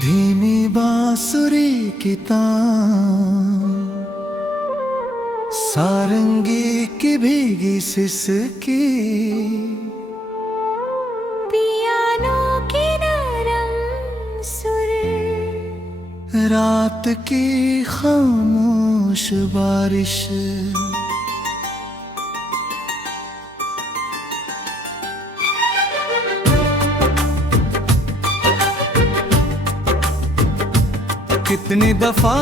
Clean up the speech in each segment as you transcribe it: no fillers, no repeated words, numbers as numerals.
धीमी बांसुरी की तान, सारंगी की भीगी सिसकी, पियानो की नरम सुर, रात की खामोश बारिश, कितनी दफा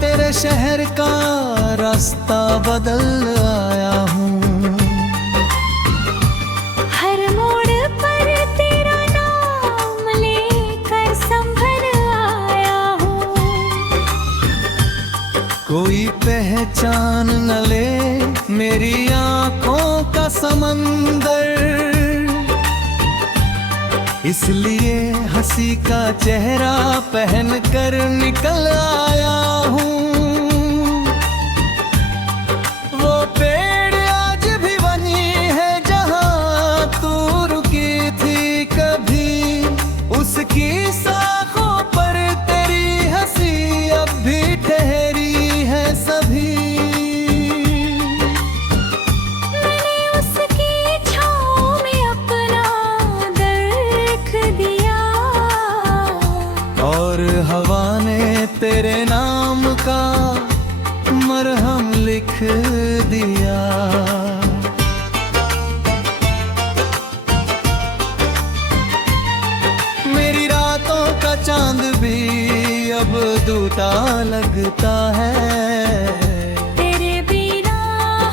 तेरे शहर का रास्ता बदल आया हूँ। हर मोड़ पर तेरा नाम लेकर संभल आया हूँ। कोई पहचान न ले मेरी आंखों का समंदर, इसलिए हंसी का चेहरा पहन कर निकल आया हूँ। वो पेड़ आज भी वही है जहाँ तू रुकी थी कभी, उसकी शाखों पर तेरी हंसी अब भी ठहरी है सभी। और हवा ने तेरे नाम का मरहम लिख दिया। मेरी रातों का चांद भी अब दूता लगता है। तेरे बिना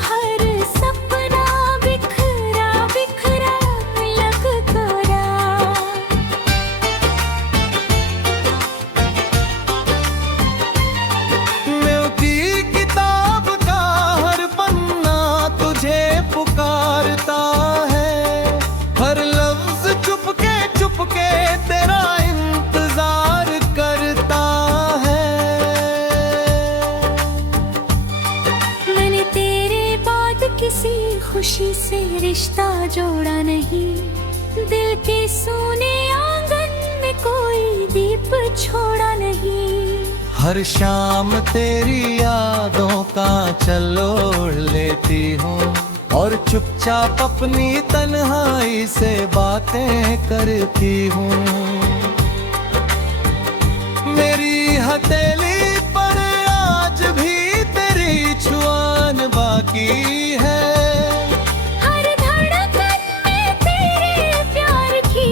हर सपना बिखरा बिखरा लगता रहा। पुकारता है, हर लफ्ज चुपके तेरा इंतजार करता है। मैंने तेरे बाद किसी खुशी से रिश्ता जोड़ा नहीं, दिल के सोने आंगन में कोई दीप छोड़ा नहीं। हर शाम तेरी यादों का चल ओढ़ लेती हूँ और चुपचाप अपनी तन्हाई से बातें करती हूँ। मेरी हथेली पर आज भी तेरी छुआन बाकी है। हर धड़कन में तेरे प्यार की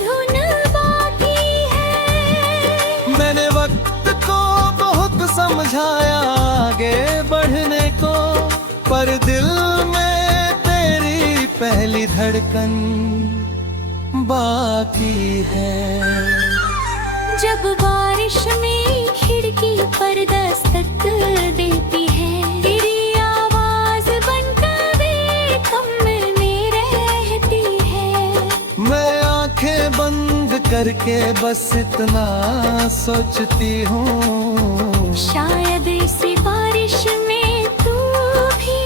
धुन बाकी है। मैंने वक्त को बहुत समझाया आगे बढ़ने को, पर दिल में पहली धड़कन बाकी है। जब बारिश में खिड़की पर दस्तक देती है, तेरी आवाज बनकर कमरे में रहती है। मैं आंखें बंद करके बस इतना सोचती हूँ, शायद इसी बारिश में तू भी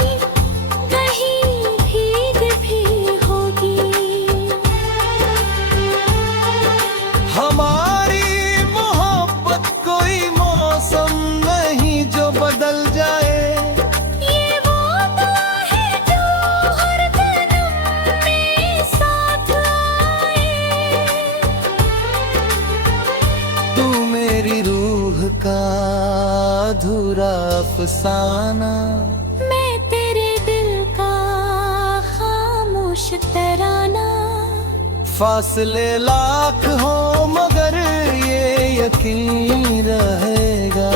बदल जाए। ये वो दुआ है जो हर कदम में साथ आए। तू मेरी रूह का अधूरा अफसाना, मैं तेरे दिल का खामोश तराना। फासले लाख हो मगर ये यकीन रहेगा,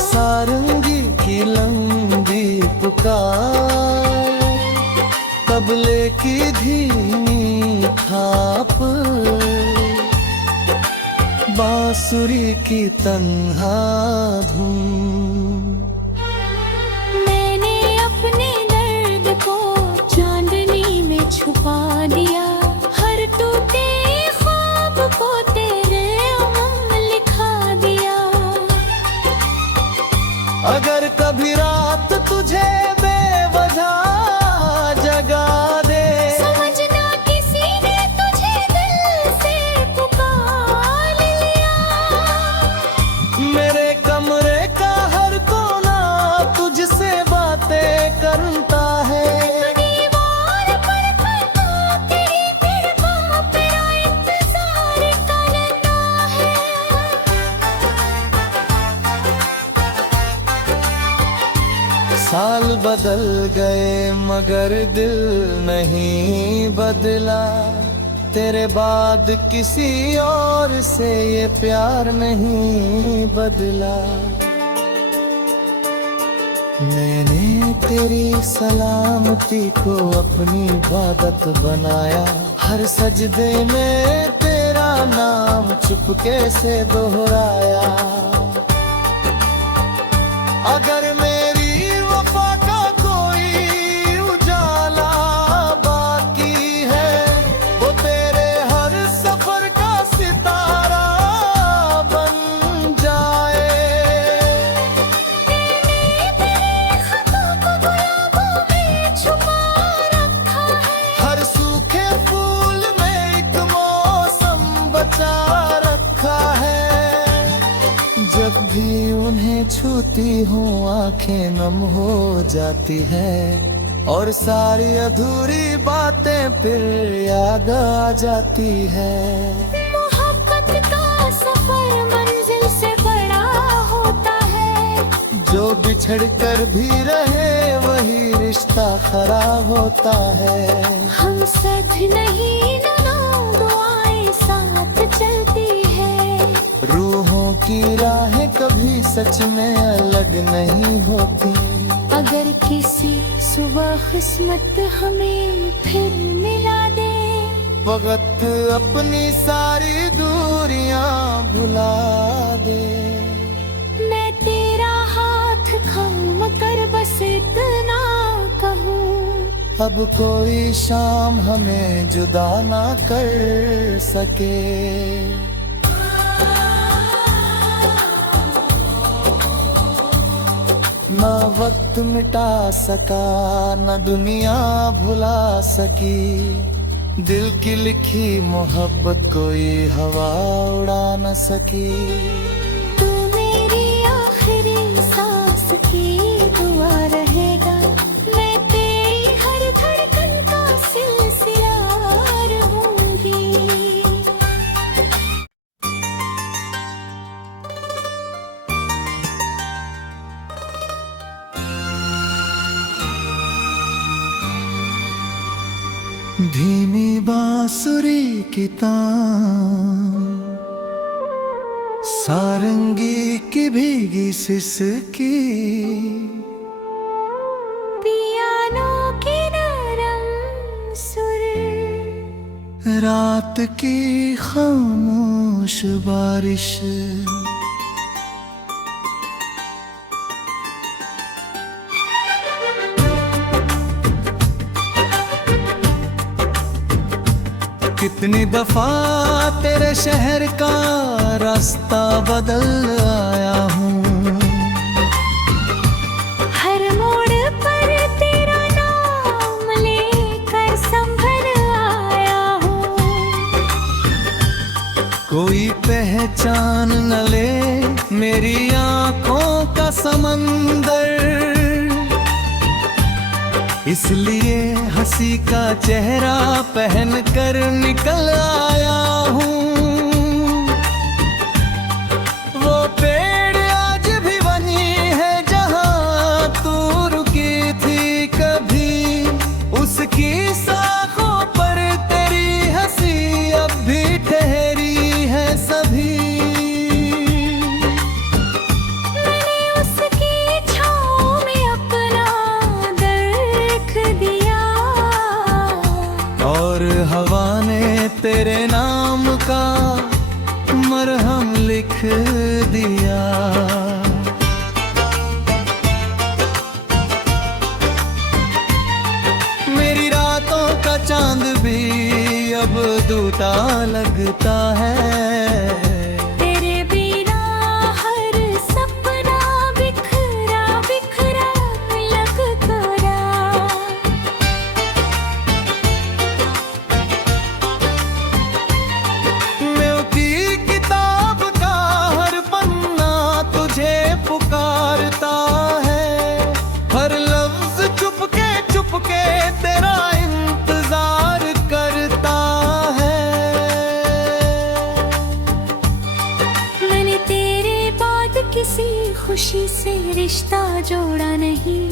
सारंगी की लंबी पुकार, तबले की धीमी थाप, बांसुरी की तन्हा धूम। मैंने अपने दर्द को चांदनी में छुपा दिया, हर टूटे ख्वाब को तेरे नाम लिखा दिया। अगर कभी रात तुझे बेवजह जगा दे, बदल गए मगर दिल नहीं बदला। तेरे बाद किसी और से ये प्यार नहीं बदला। मैंने तेरी सलामती को अपनी इबादत बनाया। हर सजदे में तेरा नाम चुपके से दोहराया। अगर मेरी वफा का कोई उजाला बाकी है, वो तेरे हर सफर का सितारा बन जाए। हर सूखे फूल में एक मौसम बचा रखा है। जब भी उन्हें छूती हूँ आंखें नम हो जाती है, और सारी अधूरी बातें फिर याद आ जाती है। मोहब्बत का सफर मंजिल से बड़ा होता है। जो बिछड़ कर भी रहे वही रिश्ता खराब होता है। हम साथ नहीं ना दुआएं साथ चलती है। रूहों की राहें कभी सच में अलग नहीं होती। अगर किसी सुबह किस्मत हमें फिर मिला दे, वक्त अपनी सारी दूरियां भुला दे। मैं तेरा हाथ थाम कर बस इतना कहूँ, अब कोई शाम हमें जुदा ना कर सके। ना वक्त मिटा सका ना दुनिया भुला सकी। दिल की लिखी मोहब्बत कोई हवा उड़ा न सकी। तू मेरी आखिरी सांस की दुआ रहेगा। मैं तेरी हर धड़कन का सिलसिला रहूंगी। धीमी बांसुरी की तान, सारंगी की भीगी सिसकी। पियानो की नरम सुर, रात की खामोश बारिश। कितनी दफा तेरे शहर का रास्ता बदल आया हूँ। हर मोड़ पर तेरा नाम लेकर संभल आया हूँ। कोई पहचान न ले मेरी आंखों का समंदर, इसलिए हंसी का चेहरा पहन कर निकल आया हूँ। वो पेड़ आज भी वही है जहाँ तू रुकी थी कभी। उसकी शाखों पर तेरी हंसी अब भी ठहरी है सभी। और हवा ने तेरे नाम का मरहम लिख दिया। मेरी रातों का चांद भी अब दूता लगता है। तेरे बिना हर सपना बिखरा बिखरा लगता रहा। पुकारता है, हर लफ्ज चुपके तेरा इंतजार करता है। मैंने तेरे बाद किसी खुशी से रिश्ता जोड़ा नहीं।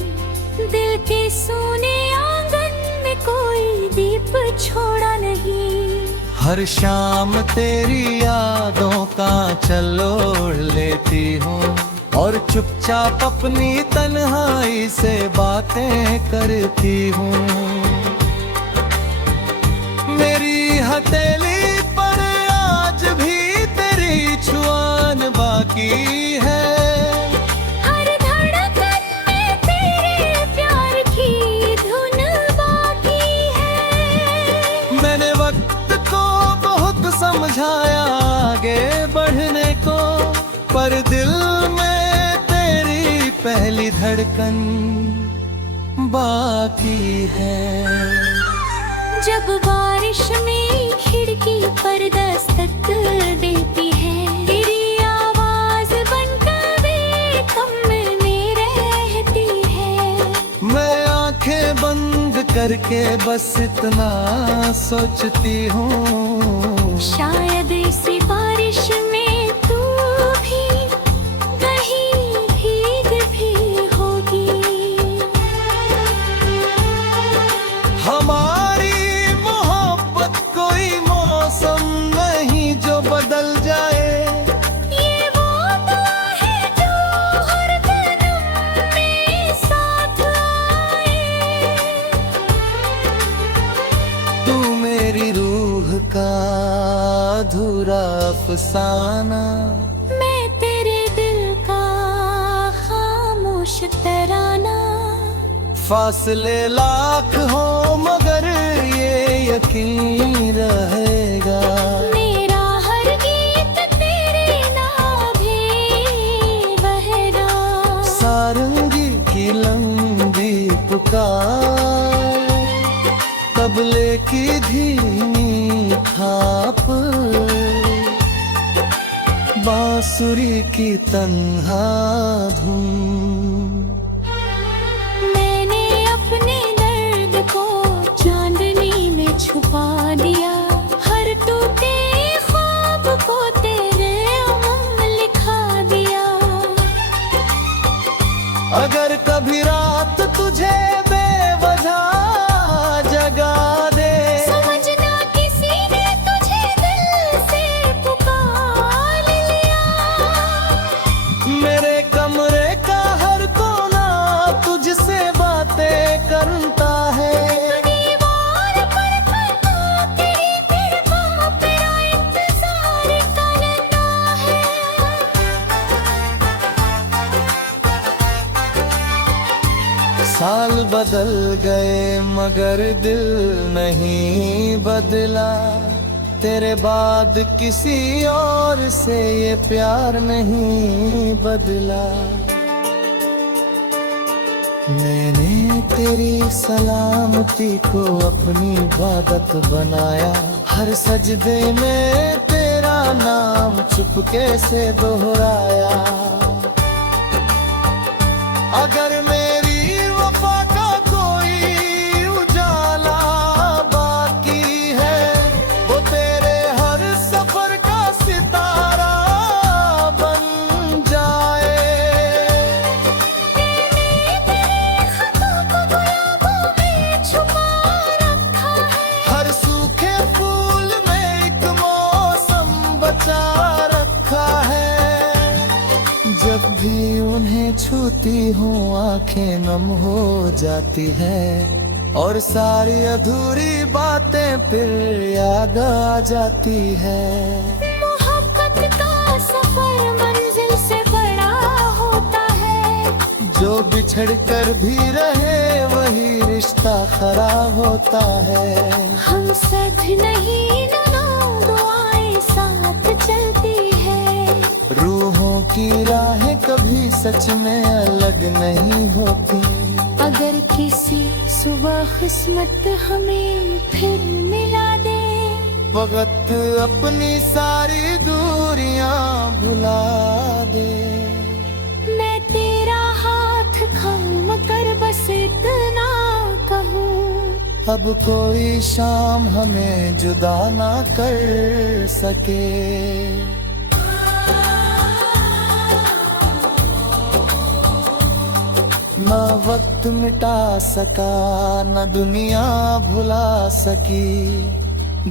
दिल के सोने आंगन में कोई दीप छोड़ा नहीं। हर शाम तेरी यादों का चल ओढ़ लेती हूँ और चुपचाप अपनी तन्हाई से बातें करती हूँ। मेरी हथेली पर आज भी तेरी छुआन बाकी है। हर धड़कन में तेरे प्यार की धुन बाकी है। मैंने वक्त को बहुत समझाया आगे बढ़ने को, पर दिल में तेरी पहली धड़कन बाकी है। जब बारिश में खिड़की पर दस्तक देती है, तेरी आवाज बनकर बेकम में रहती है। मैं आंखें बंद करके बस इतना सोचती हूँ, शायद इसी बारिश में तू भी कहीं भीग भी होगी। हमारी मोहब्बत कोई मौसम नहीं जो बदल जाए। ये वो दुआ है जो हर कदम में साथ आए। तू मेरी रूह का अधूरा अफसाना, मैं तेरे दिल का खामोश तराना। फासले लाख हो मगर ये यकीन रहेगा, मेरा हर गीत तेरे नाभे बहरा। सारंगी की लंबी पुकार, तबले की धीमी थाप, बांसुरी की तन्हा धुन। मैंने अपने दर्द को चांदनी में छुपा दिया, हर टूटे ख्वाब को तेरे नाम लिखा दिया। अगर कभी रात तुझे बेवजह जगा दे, समझना किसी ने तुझे दिल से पुकार लिया। मेरे कमरे का हर कोना तुझसे बातें करता है। दीवार पर खड़ा तेरी तड़पा तेरा इंतजार करता है। साल बदल गए मगर दिल नहीं बदला, तेरे बाद किसी और से ये प्यार नहीं बदला। मैंने तेरी सलामती को अपनी इबादत बनाया, हर सजदे में तेरा नाम चुपके से दोहराया। अगर मेरी वफा का कोई उजाला बाकी है, वो तेरे हर सफर का सितारा बन जाए। हर सूखे फूल में एक मौसम बचा रखा है, जब भी उन्हें छूती हूँ आंखें नम हो जाती है, और सारी अधूरी बातें फिर याद आ जाती है। मोहब्बत का सफर मंजिल से बड़ा होता है, जो बिछड़ कर भी रहे वही रिश्ता खराब होता है। हम साथ नहीं ना दुआएं साथ चलती है। रूहों की राहें कभी सच में अलग नहीं होती, अगर किसी सुबह किस्मत हमें फिर मिला दे, वक्त अपनी सारी दूरियां भुला दे। मैं तेरा हाथ थाम कर बस इतना कहूँ, अब कोई शाम हमें जुदा ना कर सके। ना वक्त मिटा सका न दुनिया भुला सकी,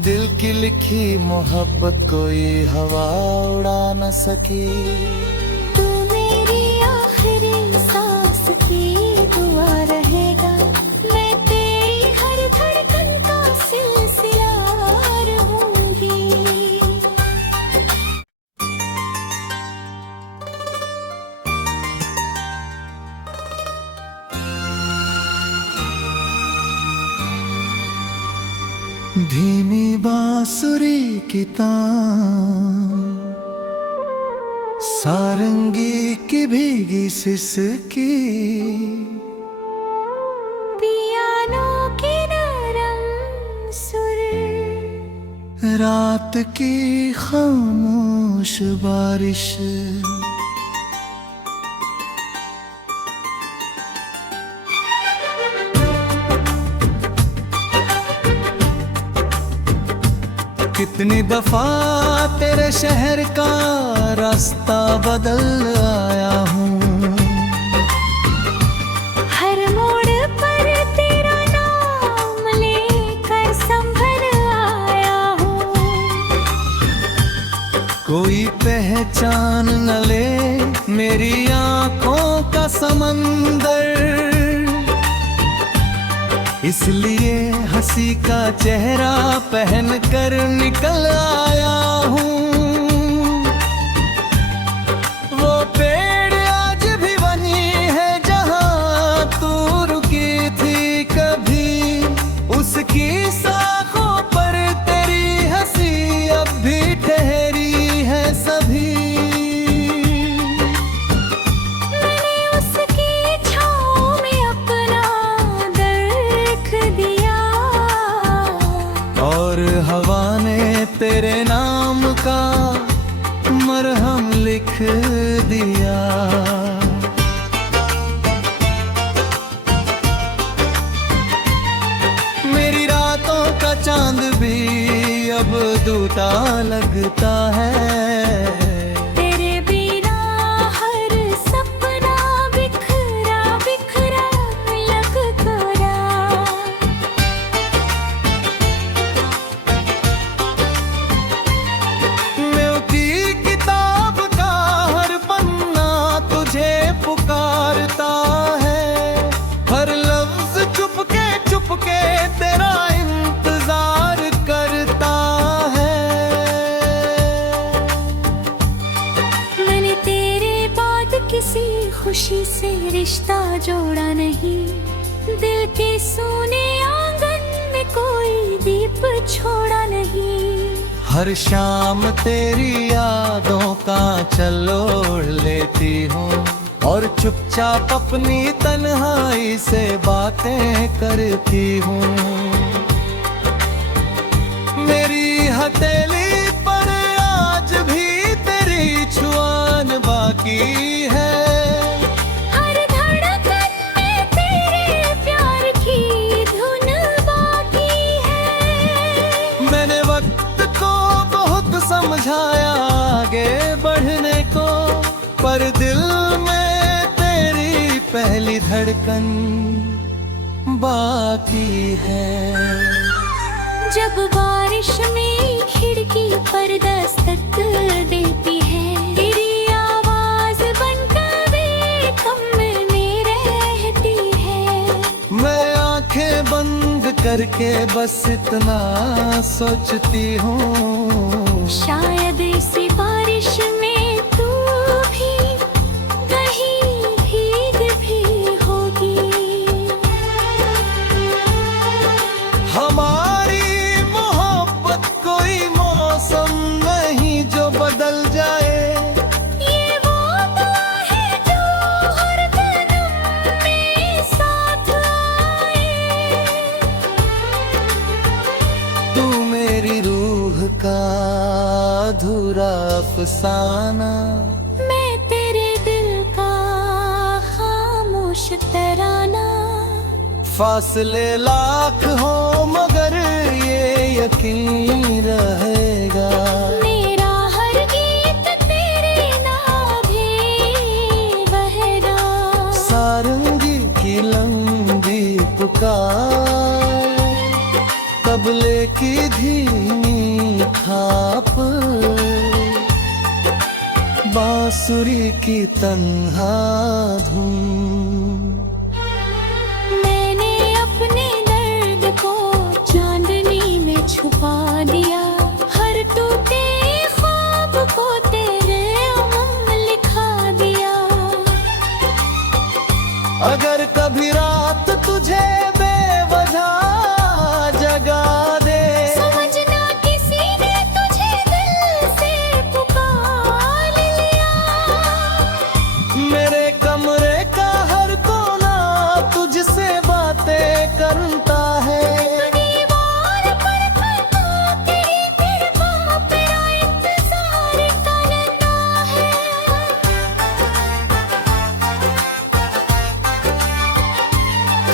दिल की लिखी मोहब्बत कोई हवा उड़ा न सकी। तू मेरी आखिरी सांस की दुआ रहेगा, मैं तेरी हर धड़कन का सिलसिला रहूंगी। धीमी बांसुरी की तान, सारंगी की भीगी सिसकी, पियानो की नरम सुर, रात की खामोश बारिश, कितनी दफा तेरे शहर का रास्ता बदल आया हूँ, हर मोड़ पर तेरा नाम लेकर संभल आया हूँ। कोई पहचान न ले मेरी आंखों का समंदर, इसलिए हंसी का चेहरा पहन कर निकल आया हूँ। वो पेड़ आज भी वही है जहाँ तू रुकी थी कभी, उसकी शाखों पर तेरी हंसी अब भी ठहरी है सभी। और हवा ने तेरे नाम का मरहम लिख दिया। मेरी रातों का चांद भी अब दूता लगता है, तेरे बिना हर सपना बिखरा बिखरा लगता। पुकारता है हर लफ्ज चुपके तेरा इंतजार करता है। मैंने तेरे बाद किसी खुशी से रिश्ता जोड़ा नहीं, दिल के सोने आंगन में कोई दीप छोड़ा नहीं। हर शाम तेरी यादों का चल ओढ़ लेती हूँ और चुपचाप अपनी तन्हाई से बातें करती हूँ। मेरी हथेली पर आज भी तेरी छुआन बाकी है, हर धड़कन में तेरे प्यार की धुन बाकी है। मैंने वक्त को बहुत समझाया आगे बढ़ने को, पर दिल में तेरी पहली धड़कन बाकी है। जब बारिश में खिड़की पर दस्तक देती है, तेरी आवाज बनकर बेखम्मे में रहती है। मैं आंखें बंद करके बस इतना सोचती हूँ, शायद इसी बारिश में तू भी कहीं भीग भी होगी। हमारी मोहब्बत कोई मौसम नहीं जो बदल जाए, ये वो दुआ है जो हर कदम में साथ आए। तू मेरी रूह का अधूरा अफसाना, मैं तेरे दिल का खामोश तराना। फासले लाख हो मगर ये यकीन रहेगा, मेरा हर गीत तेरे नाभे बहरा। सारंगी की धीमी थाप, बांसुरी की तन्हा धुन। मैंने अपने दर्द को चांदनी में छुपा दिया, हर टूटे ख्वाब को तेरे उमंग लिखा दिया। अगर कभी रात तुझे बेवजह जगा दे, समझना किसी ने तुझे दिल से पुकार लिया। मेरे कमरे का हर कोना तुझसे बातें करता है। दीवार पर खता तेरी तिरपां तेरा इंतजार करता है।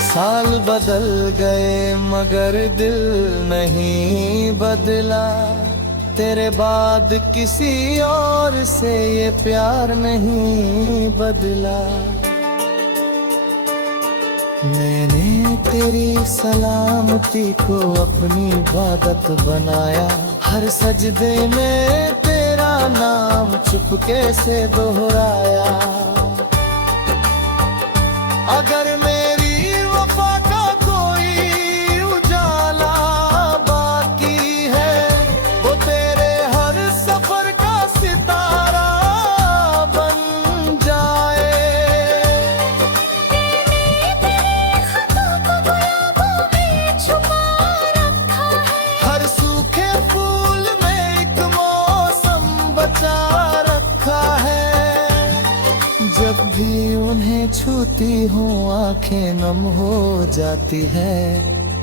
साल बदल गए मगर दिल नहीं बदला, तेरे बाद किसी और से ये प्यार नहीं बदला। मैंने तेरी सलामती को अपनी इबादत बनाया, हर सजदे में तेरा नाम चुपके से दोहराया। अगर मेरी वफा का कोई उजाला बाकी है, वो तेरे हर सफर का सितारा बन जाए। हर सूखे फूल में एक मौसम बचा रखा है। जब भी उन्हें छूती हूँ आंखें नम हो जाती है,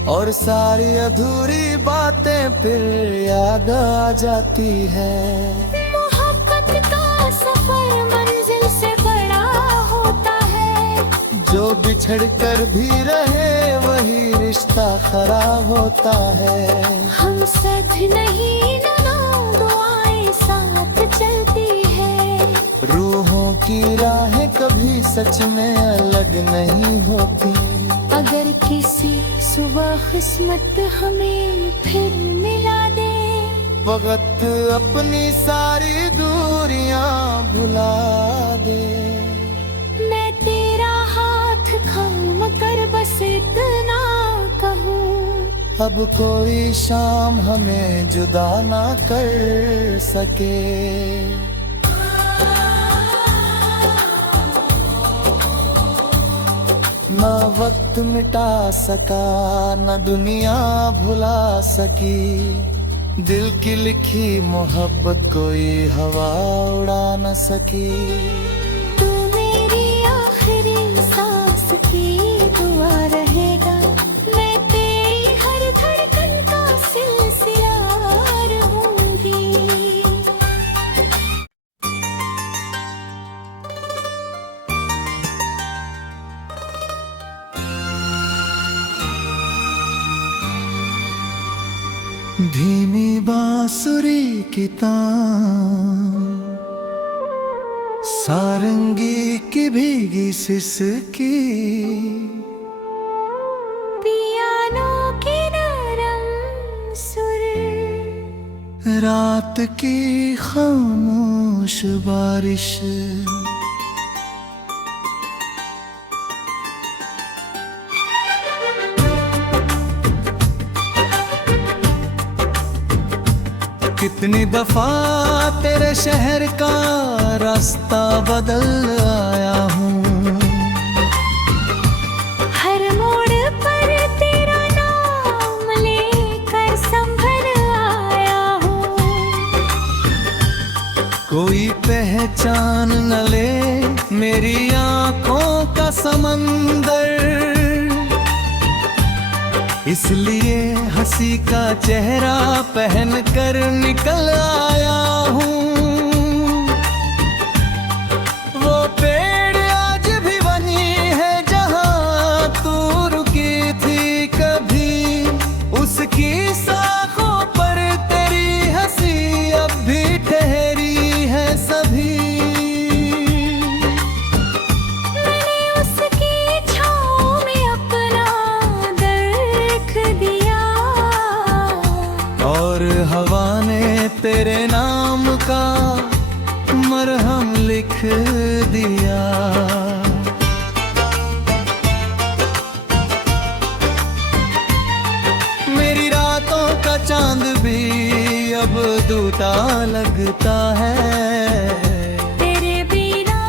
और सारी अधूरी बातें फिर याद आ जाती है। मोहब्बत का सफर मंजिल से बड़ा होता है, जो बिछड़ कर भी रहे वही रिश्ता खराब होता है। हम सद नहीं ना दुआएं साथ चलती है। रूहों की राहें कभी सच में अलग नहीं होती। अगर किसी सुबह किस्मत हमें फिर मिला दे, वक्त अपनी सारी दूरियां भुला दे। मैं तेरा हाथ थाम कर बस इतना कहूँ, अब कोई शाम हमें जुदा ना कर सके। ना वक्त मिटा सका न दुनिया भुला सकी, दिल की लिखी मोहब्बत कोई हवा उड़ा न सकी। तू मेरी आखिरी सांस की दुआ रहेगा, मैं तेरी हर धड़कन का सिलसिला रहूंगी। धीमी बांसुरी की तान, सारंगी की भीगी सिसकी, पियानो की नरम सुर, रात की खामोश बारिश। कितनी दफा तेरे शहर का रास्ता बदल आया हूँ, हर मोड़ पर तेरा नाम लेकर संभल आया हूँ। कोई पहचान न ले मेरी आंखों का समंदर, इसलिए हंसी का चेहरा पहन कर निकल आया हूँ। वो पेड़ आज भी वही है जहाँ तू रुकी थी कभी, उसकी शाखों पर तेरी हंसी अब भी ठहरी है सभी। मरहम लिख दिया। मेरी रातों का चांद भी अब दूता लगता है। तेरे बिना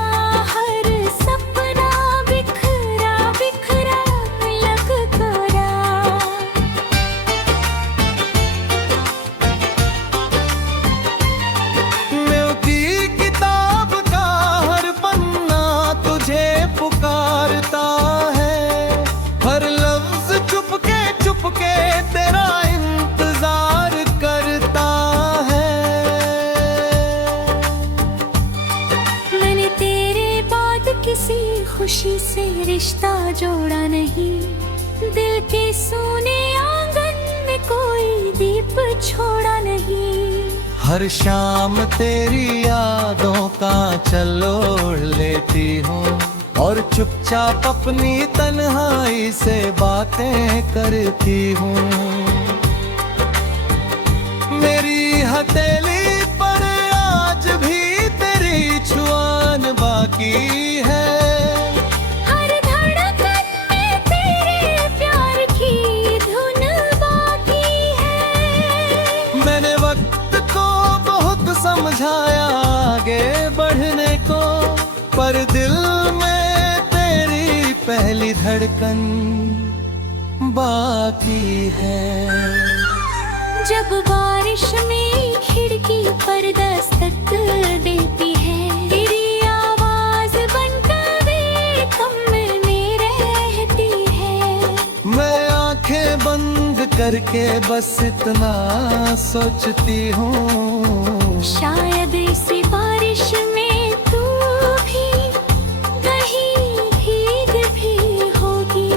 हर सपना बिखरा बिखरा लगता रहा। मेरी किताब का हर पन्ना तुझे पुकारता है। हर लफ्ज चुपके तेरा इंतजार करता है। मैंने तेरे बाद किसी खुशी से रिश्ता जोड़ा नहीं। दिल के सोने आंगन में कोई दीप छोड़ा नहीं। हर शाम तेरी यादों का चल ओढ़ लेती हूँ और चुपचाप अपनी तन्हाई से बातें करती हूँ। मेरी हथेली पर आज भी तेरी छुआन बाकी है। हर धड़कन में तेरे प्यार की धुन बाकी है। मैंने वक्त को बहुत समझाया आगे बढ़ने को, पर दिल में तेरी पहली धड़कन बाकी है। जब बारिश में खिड़की पर दस्तक देती है, तेरी आवाज बनकर कमरे में रहती है। मैं आंखें बंद करके बस इतना सोचती हूँ, शायद इसी बारिश में तू भी कहीं भीग भी होगी।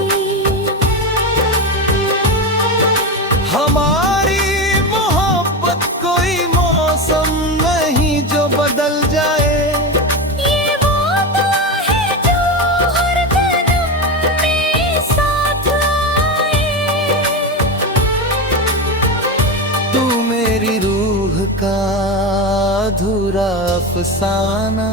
हमारी मोहब्बत कोई मौसम नहीं जो बदल जाए। ये वो दुआ है जो हर जन्म में साथ आए। तू मेरी रूह का अधूरा अफसाना।